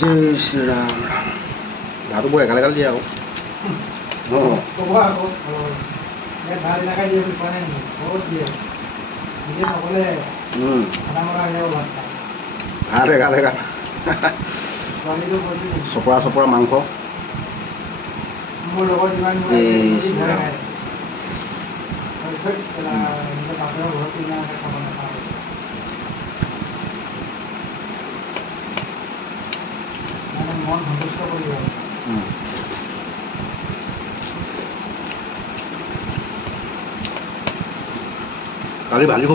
জয় শ্ৰীৰাম ভাতো বৰ এগাল এগাল দিয়ে আকৌ ভাত এগাল এগাল চপৰা চপৰা মাংস মন সন্তুষ্ট কৰি কালি ভাজি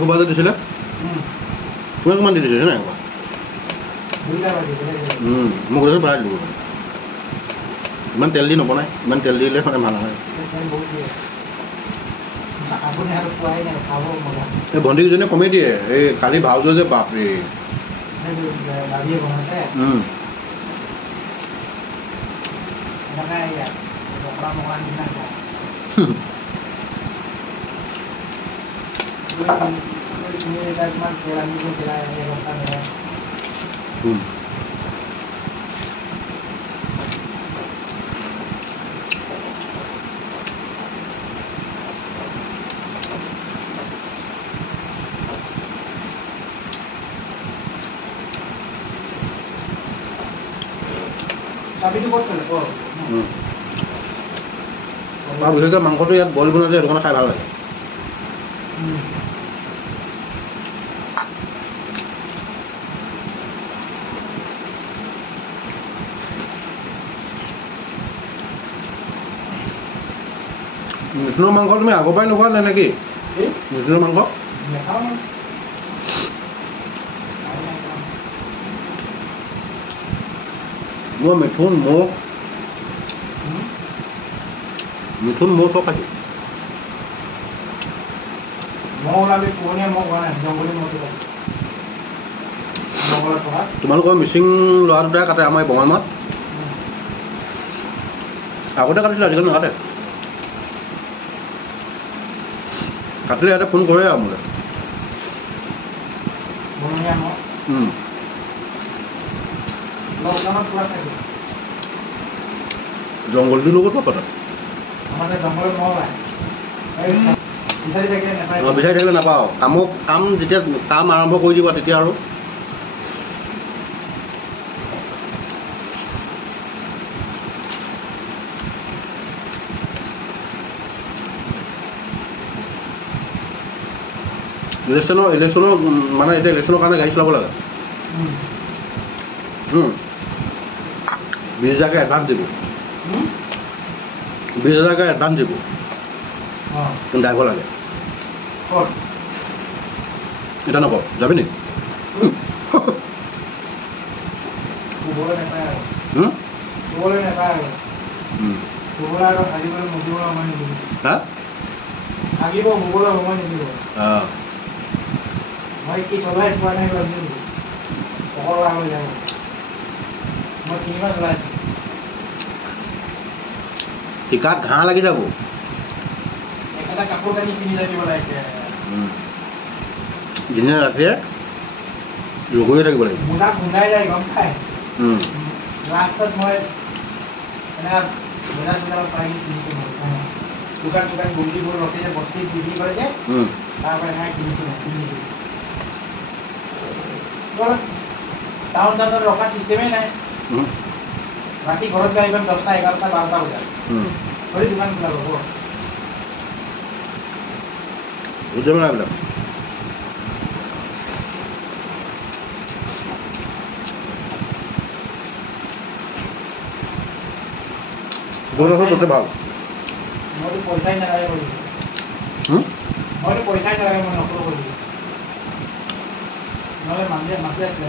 খোপা যে দিছিলে কিমান দি দিছে নাই মোক কৈছোঁ প্ৰায় দিব ইমান তেল দি নবনাই ইমান তেল দিলে মানে ভাল নহয় এই ভণ্টিকেইজনীয়ে কমেই দিয়ে এই কালি ভাওজো যে বাপৰে আৰু বিশেষকৈ মাংসটো ইয়াত বইল বনাই যে সেইটো কাৰণে খাই ভাল লাগে মিথুনৰ মাংস তুমি আগৰ পৰাই নোখোৱা নে নেকি মিথুনৰ মাংস মই মিথুন মৌ চব খাইছোঁ তোমালোকৰ মিচিং ল'ৰা দুটাই কাটে আমাৰ এই বঙালমাত আগতে কাটিছিলে আজিকালি নাকাটে কাটিলে ইয়াতে ফোন কৰে আৰু মোলৈ জংঘলটোৰ লগত কথা বিচাৰি থাকিলে নাপাওঁ কাম যেতিয়া কাম আৰম্ভ কৰি দিবা তেতিয়া আৰু ইলেকশ্যনৰ মানে এতিয়া ইলেকশ্যনৰ কাৰণে গাড়ী চলাব লাগে 20,000 এডভান্স দিব 20,000 এডভান্স দিব ড্ৰাইভৰ লাগে এতিয়া নকওঁ যাবি নেকি টিকাত ঘাঁহ লাগি যাব দিনে ৰাতিয়ে ৰগৈয়ে থাকিব লাগিব টাউন টাউনত ৰখা চিষ্টেমেই নাই ৰাতি ঘৰত যাই 10টা 11টা 12টা বজাত ঘড়ী দোকান খোলা হ'ব বুঝতে পারলাম করতে ভালো পয়সাই নালাগে পয়সাই নালাগে মই নকৰো নহলে মানুহে মাতি আছিলে